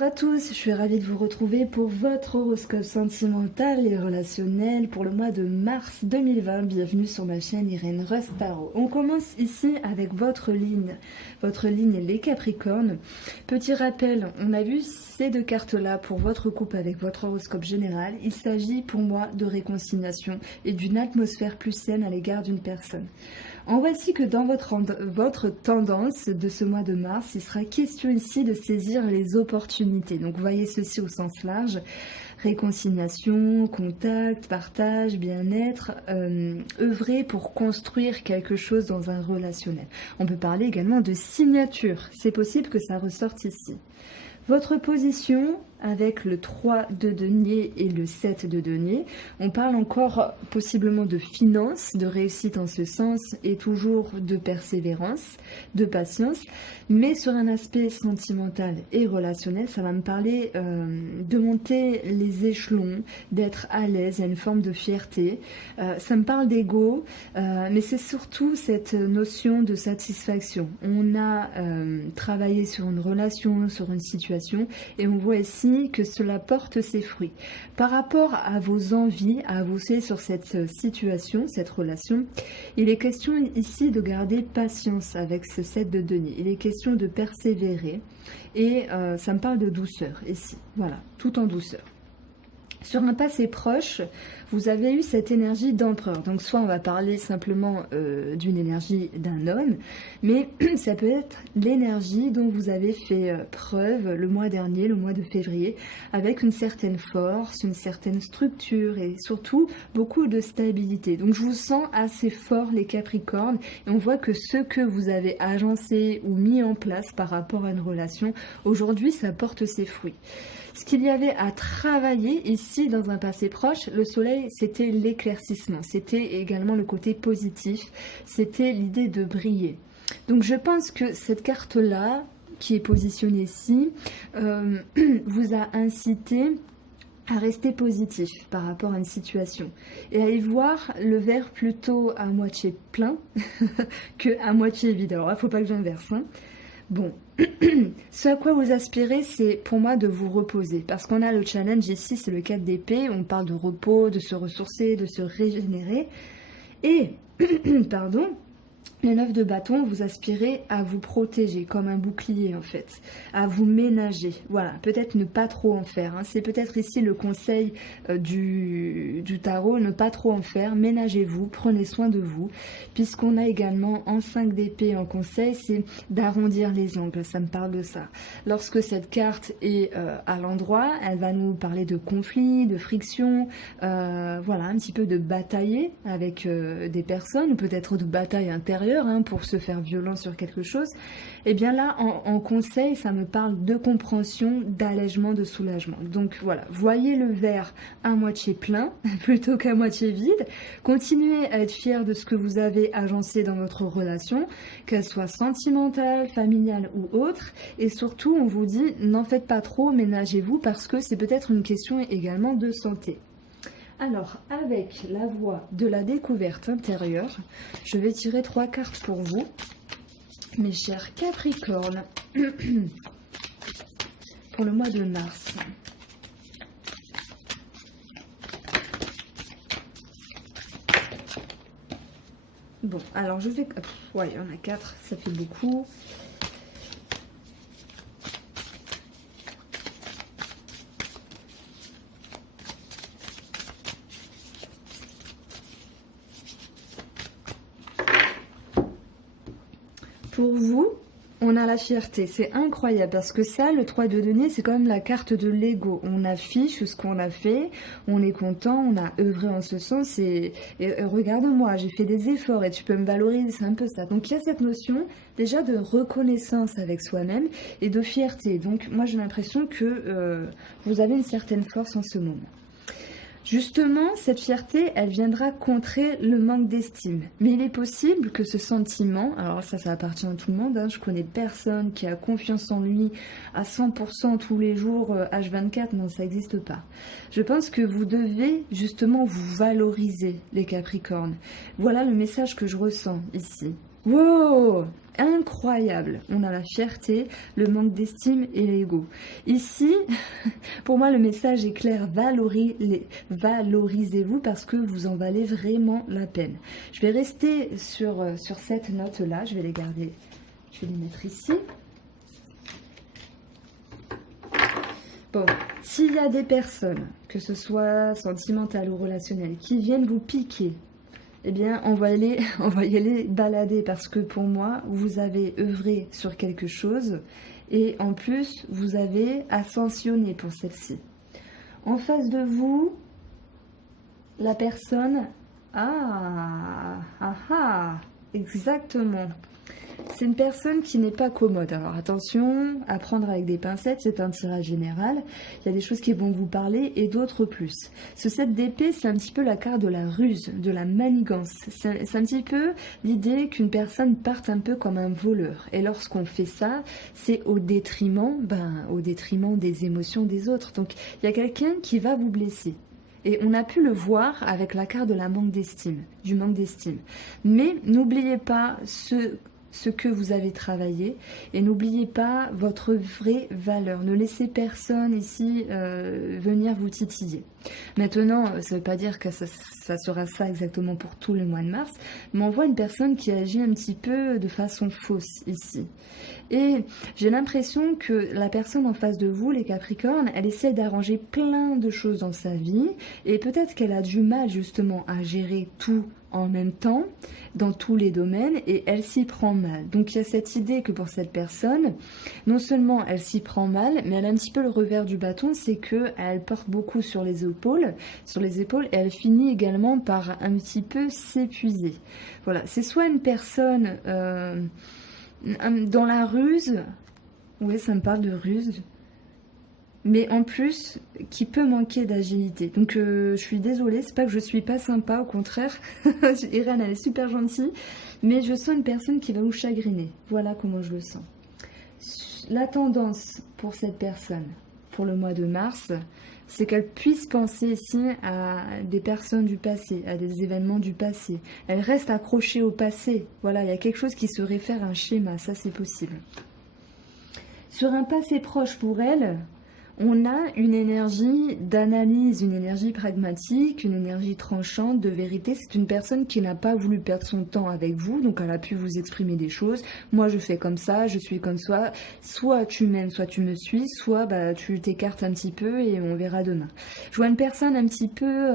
Bonjour à tous, je suis ravie de vous retrouver pour votre horoscope sentimental et relationnel pour le mois de mars 2020. Bienvenue sur ma chaîne Irène Rust Tarot. On commence ici avec votre ligne les Capricornes. Petit rappel, on a vu ces deux cartes-là pour votre couple avec votre horoscope général. Il s'agit pour moi de réconciliation et d'une atmosphère plus saine à l'égard d'une personne. En voici que dans votre tendance de ce mois de mars, il sera question ici de saisir les opportunités. Donc voyez ceci au sens large, réconciliation, contact, partage, bien-être, œuvrer pour construire quelque chose dans un relationnel. On peut parler également de signature, c'est possible que ça ressorte ici. Votre position avec le 3 de denier et le 7 de denier, on parle encore possiblement de finances, de réussite en ce sens et toujours de persévérance, de patience, mais sur un aspect sentimental et relationnel, ça va me parler de monter les échelons, d'être à l'aise, il y a une forme de fierté, ça me parle d'ego, mais c'est surtout cette notion de satisfaction. On a travaillé sur une relation, sur une situation, et on voit ici que cela porte ses fruits. Par rapport à vos envies, à avancer sur cette situation, cette relation, il est question ici de garder patience avec ce 7 de denier. Il est question de persévérer et ça me parle de douceur ici. Voilà, tout en douceur. Sur un passé proche, vous avez eu cette énergie d'empereur. Donc soit on va parler simplement d'une énergie d'un homme, mais ça peut être l'énergie dont vous avez fait preuve le mois dernier, le mois de février, avec une certaine force, une certaine structure et surtout beaucoup de stabilité. Donc je vous sens assez fort les Capricornes et on voit que ce que vous avez agencé ou mis en place par rapport à une relation, aujourd'hui ça porte ses fruits. Ce qu'il y avait à travailler ici dans un passé proche, le soleil, c'était l'éclaircissement, c'était également le côté positif, c'était l'idée de briller. Donc je pense que cette carte-là, qui est positionnée ici, vous a incité à rester positif par rapport à une situation et à y voir le verre plutôt à moitié plein que à moitié vide. Alors il ne faut pas que j'inverse, hein. Bon, ce à quoi vous aspirez, c'est pour moi de vous reposer. Parce qu'on a le challenge ici, c'est le 4 d'épée. On parle de repos, de se ressourcer, de se régénérer. Et, pardon, le 9 de bâton, vous aspirez à vous protéger, comme un bouclier en fait, à vous ménager. Voilà, peut-être ne pas trop en faire, hein. C'est peut-être ici le conseil du tarot, ne pas trop en faire, ménagez-vous, prenez soin de vous. Puisqu'on a également en 5 d'épée en conseil, c'est d'arrondir les angles, ça me parle de ça. Lorsque cette carte est à l'endroit, elle va nous parler de conflits, de frictions, voilà, un petit peu de batailler avec des personnes, ou peut-être de bataille intérieure, pour se faire violence sur quelque chose. Et bien là, en conseil, ça me parle de compréhension, d'allègement, de soulagement. Donc voilà, voyez le verre à moitié plein plutôt qu'à moitié vide. Continuez à être fier de ce que vous avez agencé dans votre relation, qu'elle soit sentimentale, familiale ou autre. Et surtout, on vous dit, n'en faites pas trop, ménagez-vous, parce que c'est peut-être une question également de santé. Alors, avec la voie de la découverte intérieure, je vais tirer 3 cartes pour vous, mes chers Capricornes, pour le mois de mars. Bon, alors je vais... Ouais, il y en a 4, ça fait beaucoup. Pour vous, on a la fierté, c'est incroyable parce que ça, le 3 de denier, c'est quand même la carte de l'ego. On affiche ce qu'on a fait, on est content, on a œuvré en ce sens et regarde-moi, j'ai fait des efforts et tu peux me valoriser, c'est un peu ça. Donc il y a cette notion déjà de reconnaissance avec soi-même et de fierté. Donc moi j'ai l'impression que vous avez une certaine force en ce moment. Justement, cette fierté, elle viendra contrer le manque d'estime. Mais il est possible que ce sentiment, alors ça appartient à tout le monde, hein, je connais personne qui a confiance en lui à 100% tous les jours, H24, non, ça n'existe pas. Je pense que vous devez justement vous valoriser, les Capricornes. Voilà le message que je ressens ici. Wow! incroyable. On a la fierté, le manque d'estime et l'ego. Ici, pour moi, le message est clair. Valorisez-vous parce que vous en valez vraiment la peine. Je vais rester sur cette note-là. Je vais les garder. Je vais les mettre ici. Bon, s'il y a des personnes, que ce soit sentimentales ou relationnelles, qui viennent vous piquer, eh bien, on va y aller balader parce que pour moi, vous avez œuvré sur quelque chose et en plus, vous avez ascensionné pour celle-ci. En face de vous, la personne... exactement. C'est une personne qui n'est pas commode. Alors attention, à prendre avec des pincettes, c'est un tirage général. Il y a des choses qui vont vous parler et d'autres plus. Ce 7 d'épée, c'est un petit peu la carte de la ruse, de la manigance. C'est un petit peu l'idée qu'une personne parte un peu comme un voleur. Et lorsqu'on fait ça, c'est au détriment des émotions des autres. Donc il y a quelqu'un qui va vous blesser. Et on a pu le voir avec la carte de la manque d'estime, du manque d'estime. Mais n'oubliez pas ce que vous avez travaillé et n'oubliez pas votre vraie valeur. Ne laissez personne ici venir vous titiller. Maintenant, ça ne veut pas dire que ça sera ça exactement pour tout le mois de mars, mais on voit une personne qui agit un petit peu de façon fausse ici. Et j'ai l'impression que la personne en face de vous, les Capricornes, elle essaie d'arranger plein de choses dans sa vie et peut-être qu'elle a du mal justement à gérer tout en même temps, dans tous les domaines, et elle s'y prend mal. Donc il y a cette idée que pour cette personne, non seulement elle s'y prend mal, mais elle a un petit peu le revers du bâton, c'est qu'elle porte beaucoup sur les épaules, et elle finit également par un petit peu s'épuiser. Voilà, c'est soit une personne dans la ruse, oui ça me parle de ruse, mais en plus qui peut manquer d'agilité. Donc je suis désolée, c'est pas que je suis pas sympa, au contraire. Irène elle est super gentille, mais je sens une personne qui va vous chagriner. Voilà comment je le sens. La tendance pour cette personne pour le mois de mars, c'est qu'elle puisse penser ici à des personnes du passé, à des événements du passé. Elle reste accrochée au passé. Voilà, il y a quelque chose qui se réfère à un schéma, ça c'est possible. Sur un passé proche pour elle, on a une énergie d'analyse, une énergie pragmatique, une énergie tranchante, de vérité. C'est une personne qui n'a pas voulu perdre son temps avec vous, donc elle a pu vous exprimer des choses. Moi, je fais comme ça, je suis comme ça. Soit tu m'aimes, soit tu me suis, soit tu t'écartes un petit peu et on verra demain. Je vois une personne un petit peu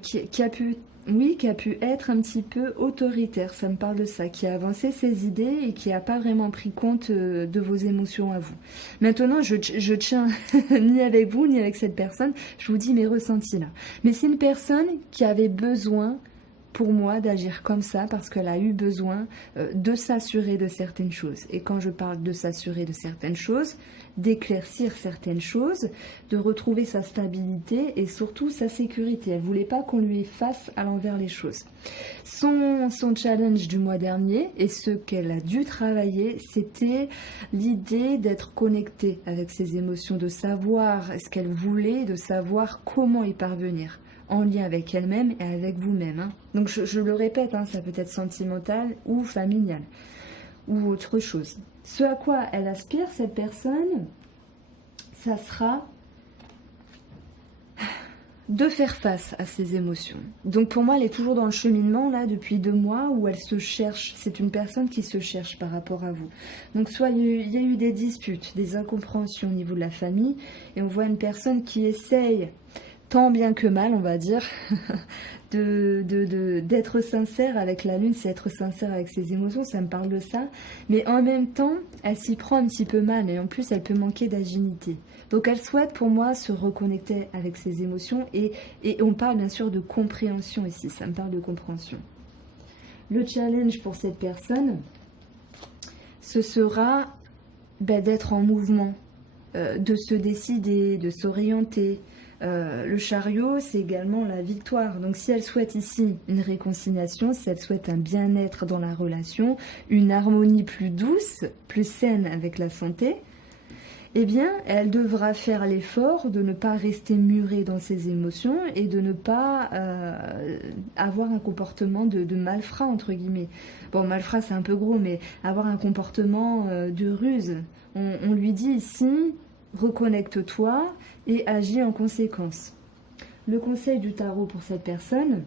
qui a pu être un petit peu autoritaire, ça me parle de ça, qui a avancé ses idées et qui n'a pas vraiment pris compte de vos émotions à vous. Maintenant, je tiens ni avec vous, ni avec cette personne, je vous dis mes ressentis là. Mais c'est une personne qui avait besoin, pour moi, d'agir comme ça parce qu'elle a eu besoin de s'assurer de certaines choses. Et quand je parle de s'assurer de certaines choses, d'éclaircir certaines choses, de retrouver sa stabilité et surtout sa sécurité. Elle ne voulait pas qu'on lui fasse à l'envers les choses. Son challenge du mois dernier et ce qu'elle a dû travailler, c'était l'idée d'être connectée avec ses émotions, de savoir ce qu'elle voulait, de savoir comment y parvenir, en lien avec elle-même et avec vous-même. Hein. Donc je le répète, hein, ça peut être sentimental ou familial ou autre chose. Ce à quoi elle aspire, cette personne, ça sera de faire face à ses émotions. Donc pour moi, elle est toujours dans le cheminement, là, depuis 2 mois, où elle se cherche. C'est une personne qui se cherche par rapport à vous. Donc soit il y a eu des disputes, des incompréhensions au niveau de la famille, et on voit une personne qui essaye, tant bien que mal, on va dire, d'être sincère avec la lune, c'est être sincère avec ses émotions, ça me parle de ça. Mais en même temps, elle s'y prend un petit peu mal et en plus, elle peut manquer d'agilité. Donc elle souhaite pour moi se reconnecter avec ses émotions et on parle bien sûr de compréhension ici, ça me parle de compréhension. Le challenge pour cette personne, ce sera d'être en mouvement, de se décider, de s'orienter. Le chariot, c'est également la victoire. Donc si elle souhaite ici une réconciliation, si elle souhaite un bien-être dans la relation, une harmonie plus douce, plus saine avec la santé, eh bien, elle devra faire l'effort de ne pas rester murée dans ses émotions et de ne pas avoir un comportement de malfrat, entre guillemets. Bon, malfrat, c'est un peu gros, mais avoir un comportement de ruse. On lui dit ici, reconnecte-toi et agis en conséquence. Le conseil du tarot pour cette personne,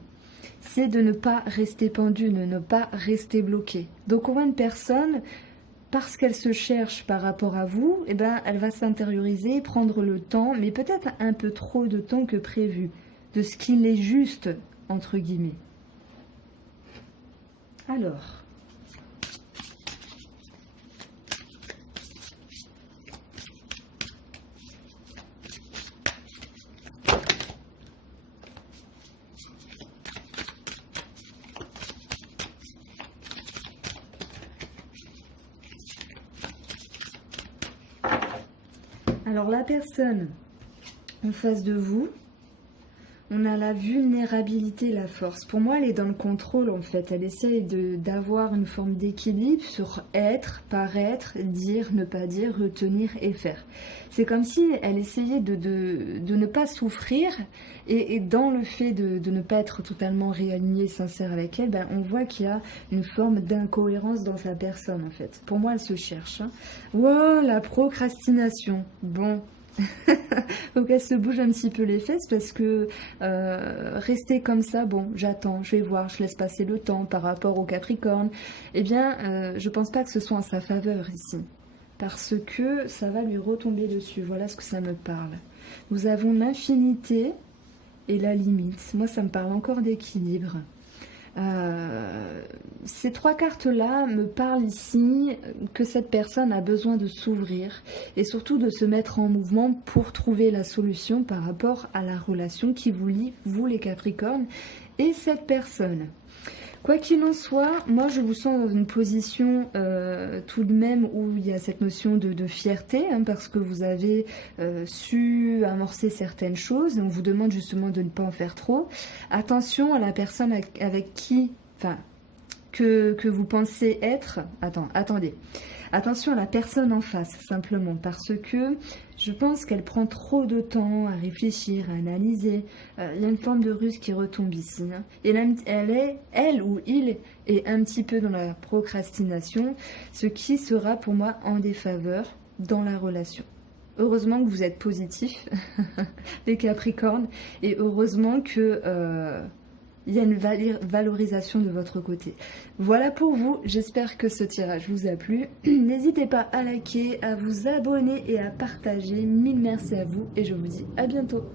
c'est de ne pas rester pendu, de ne pas rester bloqué. Donc on voit une personne, parce qu'elle se cherche par rapport à vous, eh ben, elle va s'intérioriser, prendre le temps, mais peut-être un peu trop de temps que prévu, de ce qu'il est juste, entre guillemets. Alors... Alors la personne en face de vous, on a la vulnérabilité, la force. Pour moi, elle est dans le contrôle en fait. Elle essaye d'avoir une forme d'équilibre sur être, paraître, dire, ne pas dire, retenir et faire. C'est comme si elle essayait de ne pas souffrir et dans le fait de ne pas être totalement réalignée, sincère avec elle, ben, on voit qu'il y a une forme d'incohérence dans sa personne en fait. Pour moi, elle se cherche. Hein. Wow, la procrastination. Bon. Faut qu'elle se bouge un petit peu les fesses parce que rester comme ça, bon, j'attends, je vais voir, je laisse passer le temps par rapport au Capricorne. Eh bien, je pense pas que ce soit en sa faveur ici, parce que ça va lui retomber dessus. Voilà ce que ça me parle. Nous avons l'infinité et la limite. Moi, ça me parle encore d'équilibre. Ces trois cartes-là me parlent ici que cette personne a besoin de s'ouvrir et surtout de se mettre en mouvement pour trouver la solution par rapport à la relation qui vous lie, vous les Capricornes, et cette personne. Quoi qu'il en soit, moi je vous sens dans une position tout de même où il y a cette notion de fierté, hein, parce que vous avez su amorcer certaines choses, et on vous demande justement de ne pas en faire trop. Attention à la personne avec qui, enfin, que vous pensez être. Attendez. Attention à la personne en face, simplement, parce que je pense qu'elle prend trop de temps à réfléchir, à analyser. Il y a une forme de ruse qui retombe ici. Hein. Et elle ou il est un petit peu dans la procrastination, ce qui sera pour moi en défaveur dans la relation. Heureusement que vous êtes positifs, les Capricornes, et heureusement que... il y a une valorisation de votre côté. Voilà pour vous, j'espère que ce tirage vous a plu. N'hésitez pas à liker, à vous abonner et à partager. Mille merci à vous et je vous dis à bientôt.